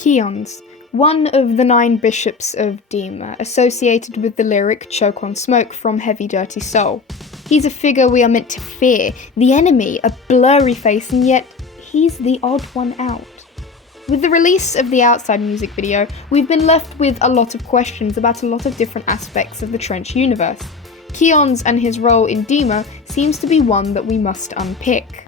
Keons, one of the 9 bishops of Dema, associated with the lyric Choke on Smoke from heavydirtysoul. He's a figure we are meant to fear, the enemy, a blurry face, and yet he's the odd one out. With the release of the Outside music video, we've been left with a lot of questions about a lot of different aspects of the Trench universe. Keons and his role in Dema seems to be one that we must unpick.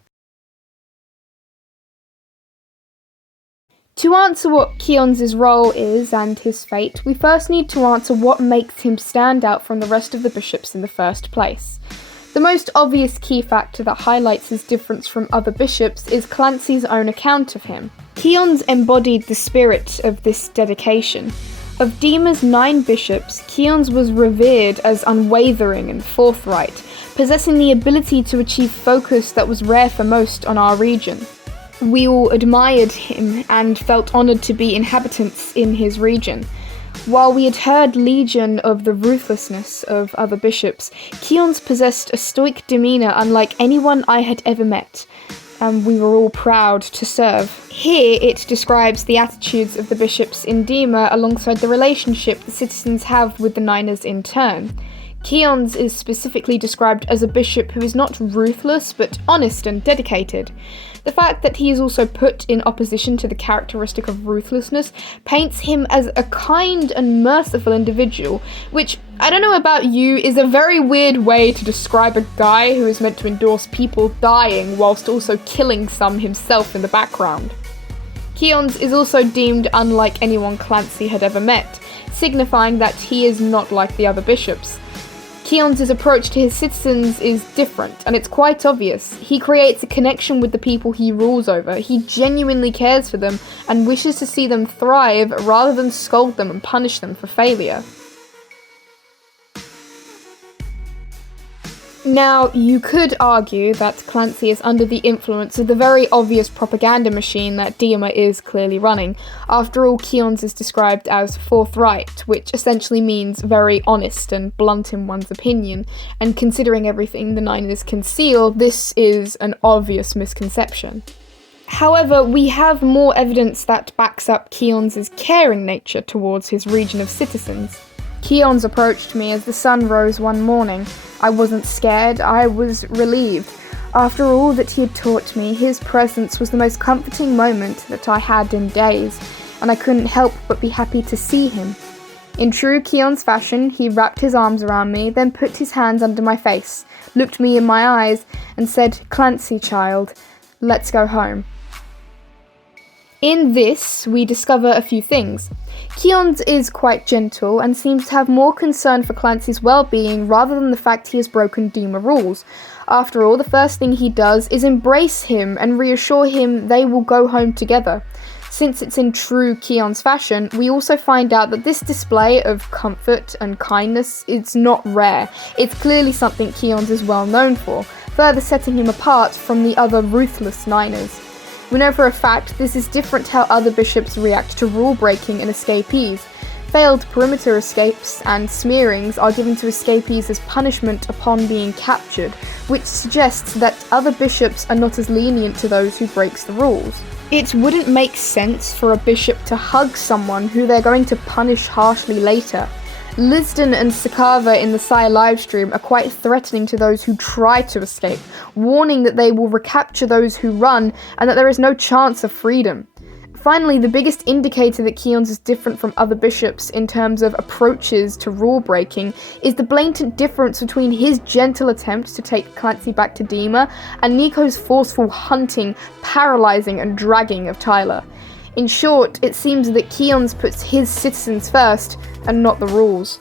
To answer what Keons' role is and his fate, we first need to answer what makes him stand out from the rest of the bishops in the first place. The most obvious key factor that highlights his difference from other bishops is Clancy's own account of him. Keons embodied the spirit of this dedication. Of Dema's 9 bishops, Keons was revered as unwavering and forthright, possessing the ability to achieve focus that was rare for most on our region. We all admired him and felt honoured to be inhabitants in his region. While we had heard legion of the ruthlessness of other bishops, Keons possessed a stoic demeanour unlike anyone I had ever met, and we were all proud to serve. Here it describes the attitudes of the bishops in Dema alongside the relationship the citizens have with the Niners in turn. Keons is specifically described as a bishop who is not ruthless but honest and dedicated. The fact that he is also put in opposition to the characteristic of ruthlessness paints him as a kind and merciful individual, which, I don't know about you, is a very weird way to describe a guy who is meant to endorse people dying whilst also killing some himself in the background. Keons is also deemed unlike anyone Clancy had ever met, signifying that he is not like the other bishops. Keons' approach to his citizens is different, and it's quite obvious. He creates a connection with the people he rules over. He genuinely cares for them and wishes to see them thrive rather than scold them and punish them for failure. Now, you could argue that Clancy is under the influence of the very obvious propaganda machine that Dema is clearly running. After all, Keons is described as forthright, which essentially means very honest and blunt in one's opinion, and considering everything the Niners conceal, this is an obvious misconception. However, we have more evidence that backs up Keons' caring nature towards his region of citizens. Keons approached me as the sun rose one morning. I wasn't scared, I was relieved. After all that he had taught me, his presence was the most comforting moment that I had in days, and I couldn't help but be happy to see him. In true Keons fashion, he wrapped his arms around me, then put his hands under my face, looked me in my eyes, and said, "Clancy, child, let's go home." In this, we discover a few things. Keons is quite gentle and seems to have more concern for Clancy's well-being rather than the fact he has broken Dema rules. After all, the first thing he does is embrace him and reassure him they will go home together. Since it's in true Keons fashion, we also find out that this display of comfort and kindness is not rare. It's clearly something Keons is well known for, further setting him apart from the other ruthless Niners. We know for a fact this is different how other bishops react to rule breaking and escapees. Failed perimeter escapes and smearings are given to escapees as punishment upon being captured, which suggests that other bishops are not as lenient to those who breaks the rules. It wouldn't make sense for a bishop to hug someone who they're going to punish harshly later. Lisden and Sakava in the Sai livestream are quite threatening to those who try to escape, warning that they will recapture those who run and that there is no chance of freedom. Finally, the biggest indicator that Keons is different from other bishops in terms of approaches to rule breaking is the blatant difference between his gentle attempt to take Clancy back to Dema and Nico's forceful hunting, paralysing and dragging of Tyler. In short, it seems that Keons puts his citizens first and not the rules.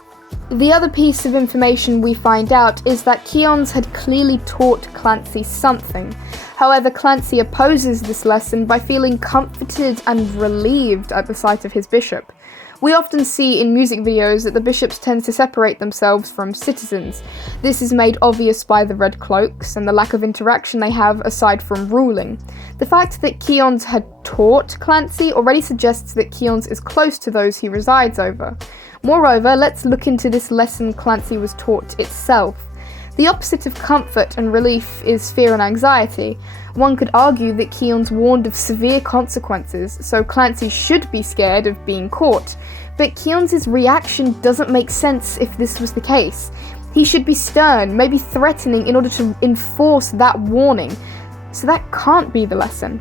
The other piece of information we find out is that Keons had clearly taught Clancy something. However, Clancy opposes this lesson by feeling comforted and relieved at the sight of his bishop. We often see in music videos that the bishops tend to separate themselves from citizens. This is made obvious by the red cloaks and the lack of interaction they have aside from ruling. The fact that Keons had taught Clancy already suggests that Keons is close to those he resides over. Moreover, let's look into this lesson Clancy was taught itself. The The opposite of comfort and relief is fear and anxiety. One could argue that Keons warned of severe consequences, so Clancy should be scared of being caught. But Keons' reaction doesn't make sense if this was the case. He should be stern, maybe threatening in order to enforce that warning. So that can't be the lesson.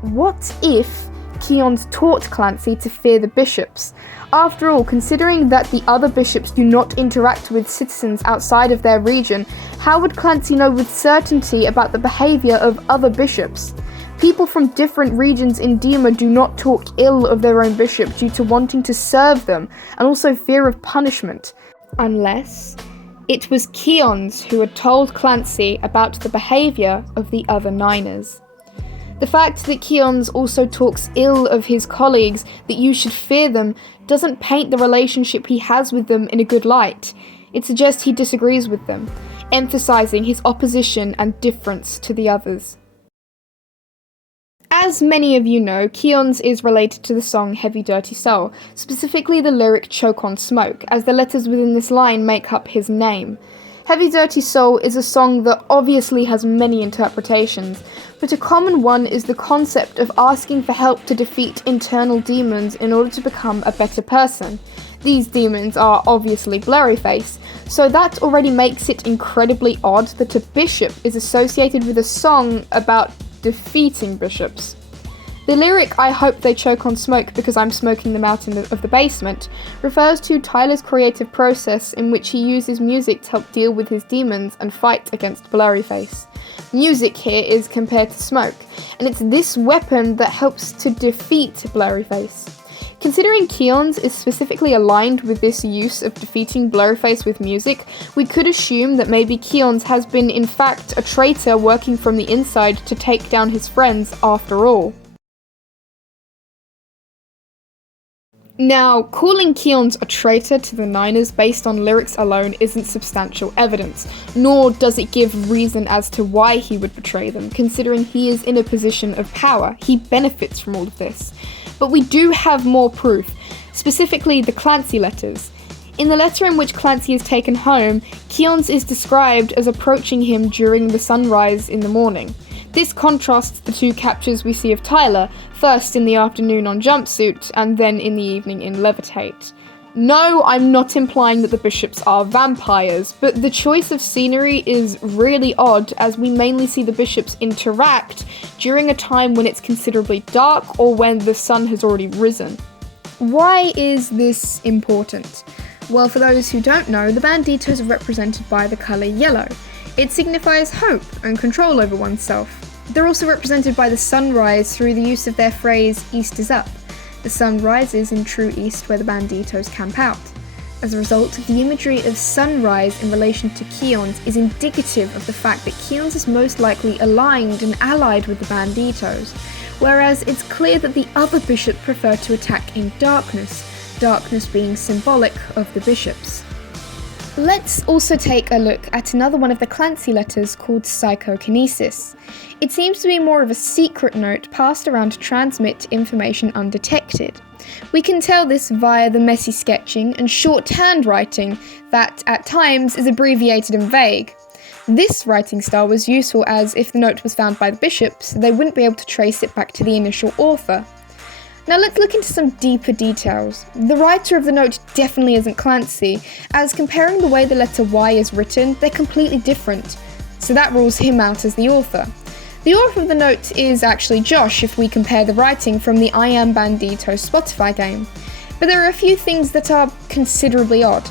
What if Keons taught Clancy to fear the bishops? After all, considering that the other bishops do not interact with citizens outside of their region, how would Clancy know with certainty about the behaviour of other bishops? People from different regions in Dema do not talk ill of their own bishop due to wanting to serve them, and also fear of punishment. Unless it was Keons who had told Clancy about the behaviour of the other Niners. The fact that Keons also talks ill of his colleagues, that you should fear them, doesn't paint the relationship he has with them in a good light. It suggests he disagrees with them, emphasising his opposition and difference to the others. As many of you know, Keons is related to the song Heavy Dirty Soul, specifically the lyric Choke on Smoke, as the letters within this line make up his name. Heavy Dirty Soul is a song that obviously has many interpretations, but a common one is the concept of asking for help to defeat internal demons in order to become a better person. These demons are obviously blurryface, so that already makes it incredibly odd that a bishop is associated with a song about defeating bishops. The lyric, "I hope they choke on smoke because I'm smoking them out of the basement," refers to Tyler's creative process in which he uses music to help deal with his demons and fight against blurryface. Music here is compared to smoke, and it's this weapon that helps to defeat blurryface. Considering Keons is specifically aligned with this use of defeating blurryface with music, we could assume that maybe Keons has been in fact a traitor working from the inside to take down his friends after all. Now, calling Keons a traitor to the Niners based on lyrics alone isn't substantial evidence, nor does it give reason as to why he would betray them, considering he is in a position of power. He benefits from all of this. But we do have more proof, specifically the Clancy letters. In the letter in which Clancy is taken home, Keons is described as approaching him during the sunrise in the morning. This contrasts the two captures we see of Tyler, first in the afternoon on Jumpsuit, and then in the evening in Levitate. No, I'm not implying that the bishops are vampires, but the choice of scenery is really odd as we mainly see the bishops interact during a time when it's considerably dark or when the sun has already risen. Why is this important? Well, for those who don't know, the Banditos are represented by the colour yellow. It signifies hope and control over oneself. They're also represented by the sunrise through the use of their phrase, "East is up." The sun rises in true east where the Banditos camp out. As a result, the imagery of sunrise in relation to Keons is indicative of the fact that Keons is most likely aligned and allied with the Banditos, whereas it's clear that the other bishop prefer to attack in darkness, darkness being symbolic of the bishops. Let's also take a look at another one of the Clancy letters called Psychokinesis. It seems to be more of a secret note passed around to transmit information undetected. We can tell this via the messy sketching and short handwriting that, at times, is abbreviated and vague. This writing style was useful as, if the note was found by the bishops, they wouldn't be able to trace it back to the initial author. Now let's look into some deeper details. The writer of the note definitely isn't Clancy, as comparing the way the letter Y is written, they're completely different, so that rules him out as the author. The author of the note is actually Josh if we compare the writing from the I Am Banditos Spotify game, but there are a few things that are considerably odd.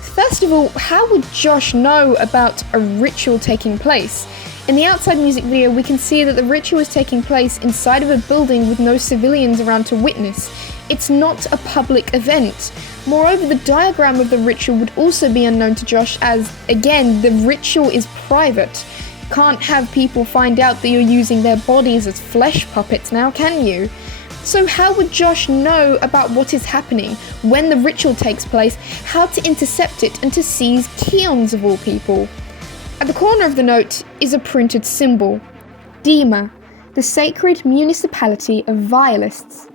First of all, how would Josh know about a ritual taking place? In the outside music video, we can see that the ritual is taking place inside of a building with no civilians around to witness. It's not a public event. Moreover, the diagram of the ritual would also be unknown to Josh as, again, the ritual is private. You can't have people find out that you're using their bodies as flesh puppets now, can you? So how would Josh know about what is happening, when the ritual takes place, how to intercept it, and to seize Keons of all people? At the corner of the note is a printed symbol, Dema, the sacred municipality of violists.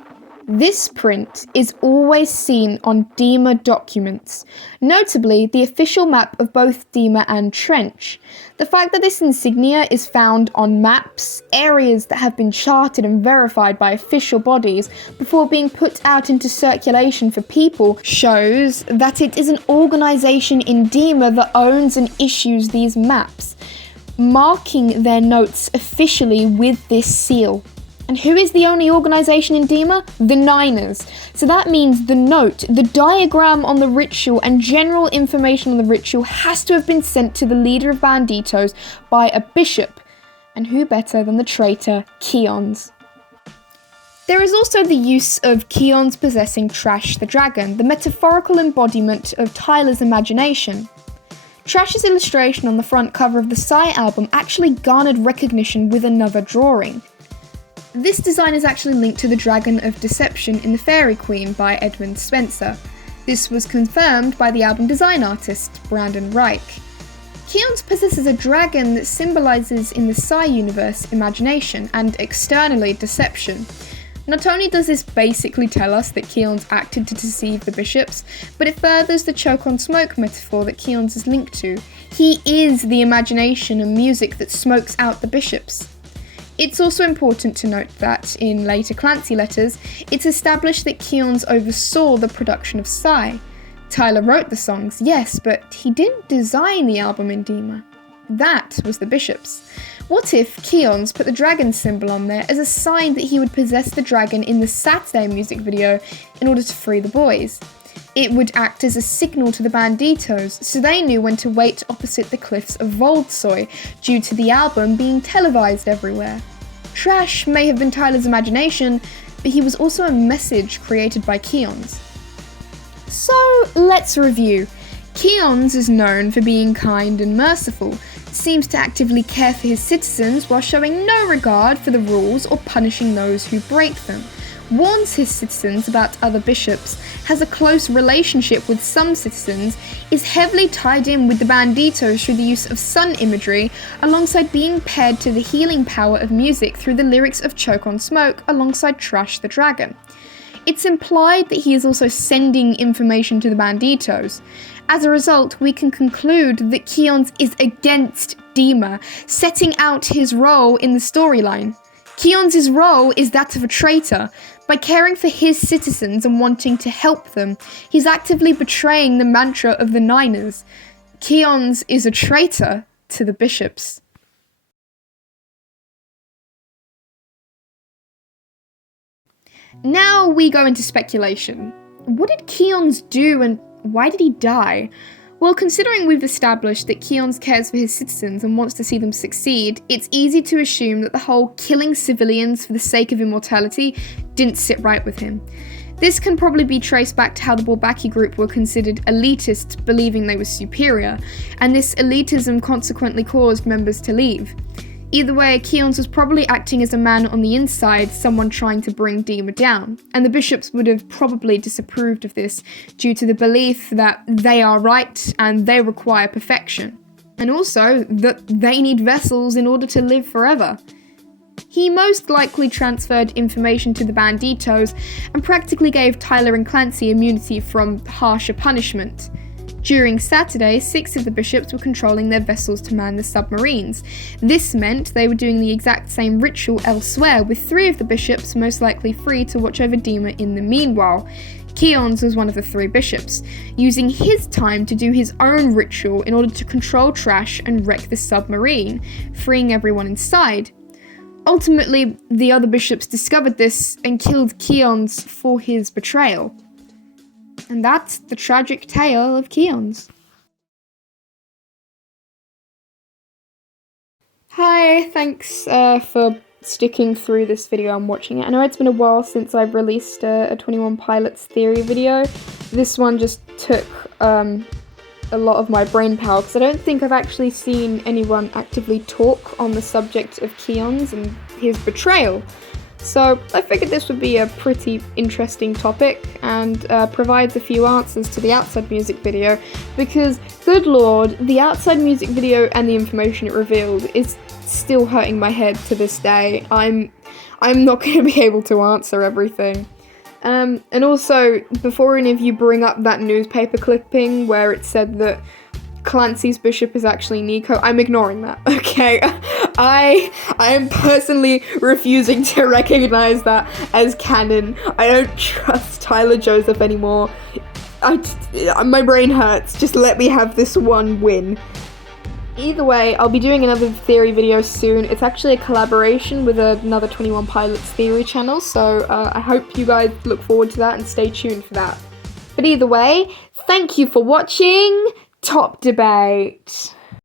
This print is always seen on Dema documents, notably the official map of both Dema and Trench. The fact that this insignia is found on maps, areas that have been charted and verified by official bodies before being put out into circulation for people, shows that it is an organisation in Dema that owns and issues these maps, marking their notes officially with this seal. And who is the only organisation in Dema? The Niners. So that means the note, the diagram on the ritual, and general information on the ritual has to have been sent to the leader of Banditos by a bishop. And who better than the traitor, Keons? There is also the use of Keons possessing Trash the Dragon, the metaphorical embodiment of Tyler's imagination. Trash's illustration on the front cover of the Psy album actually garnered recognition with another drawing. This design is actually linked to the Dragon of Deception in The Fairy Queen by Edmund Spencer. This was confirmed by the album design artist, Brandon Reich. Keons possesses a dragon that symbolises in the Psy universe imagination and externally deception. Not only does this basically tell us that Keons acted to deceive the bishops, but it furthers the choke on smoke metaphor that Keons is linked to. He is the imagination and music that smokes out the bishops. It's also important to note that, in later Clancy letters, it's established that Keons oversaw the production of Psy. Tyler wrote the songs, yes, but he didn't design the album in Dema. That was the bishops. What if Keons put the dragon symbol on there as a sign that he would possess the dragon in the Saturday music video in order to free the boys? It would act as a signal to the Banditos, so they knew when to wait opposite the cliffs of Voldsoy, due to the album being televised everywhere. Trash may have been Tyler's imagination, but he was also a message created by Keons. So, let's review. Keons is known for being kind and merciful, seems to actively care for his citizens while showing no regard for the rules or punishing those who break them, warns his citizens about other bishops, has a close relationship with some citizens, is heavily tied in with the Banditos through the use of sun imagery, alongside being paired to the healing power of music through the lyrics of Choke on Smoke alongside Trash the Dragon. It's implied that he is also sending information to the Banditos. As a result, we can conclude that Keons is against Dema, setting out his role in the storyline. Keons' role is that of a traitor. By caring for his citizens and wanting to help them, he's actively betraying the mantra of the Niners. Keons is a traitor to the bishops. Now we go into speculation. What did Keons do and why did he die? Well, considering we've established that Keons cares for his citizens and wants to see them succeed, it's easy to assume that the whole killing civilians for the sake of immortality didn't sit right with him. This can probably be traced back to how the Bourbaki group were considered elitist, believing they were superior, and this elitism consequently caused members to leave. Either way, Keons was probably acting as a man on the inside, someone trying to bring Dema down, and the bishops would have probably disapproved of this due to the belief that they are right and they require perfection, and also that they need vessels in order to live forever. He most likely transferred information to the Banditos and practically gave Tyler and Clancy immunity from harsher punishment. During Saturday, 6 of the bishops were controlling their vessels to man the submarines. This meant they were doing the exact same ritual elsewhere, with 3 of the bishops most likely free to watch over Dema in the meanwhile. Keons was one of the 3 bishops, using his time to do his own ritual in order to control Trash and wreck the submarine, freeing everyone inside. Ultimately, the other bishops discovered this and killed Keons for his betrayal. And that's the tragic tale of Keons. Hi, thanks for sticking through this video and watching it. I know it's been a while since I've released a 21 Pilots theory video. This one just took a lot of my brain power because I don't think I've actually seen anyone actively talk on the subject of Keons and his betrayal. So I figured this would be a pretty interesting topic and provides a few answers to the Outside music video, because, good lord, the Outside music video and the information it revealed is still hurting my head to this day. I'm not going to be able to answer everything. And also, before any of you bring up that newspaper clipping where it said that Clancy's bishop is actually Nico, I'm ignoring that, okay? I am personally refusing to recognize that as canon. I don't trust Tyler Joseph anymore. My brain hurts. Just let me have this one win. Either way, I'll be doing another theory video soon. It's actually a collaboration with another 21 Pilots theory channel, so I hope you guys look forward to that and stay tuned for that. But either way, thank you for watching Top Debate.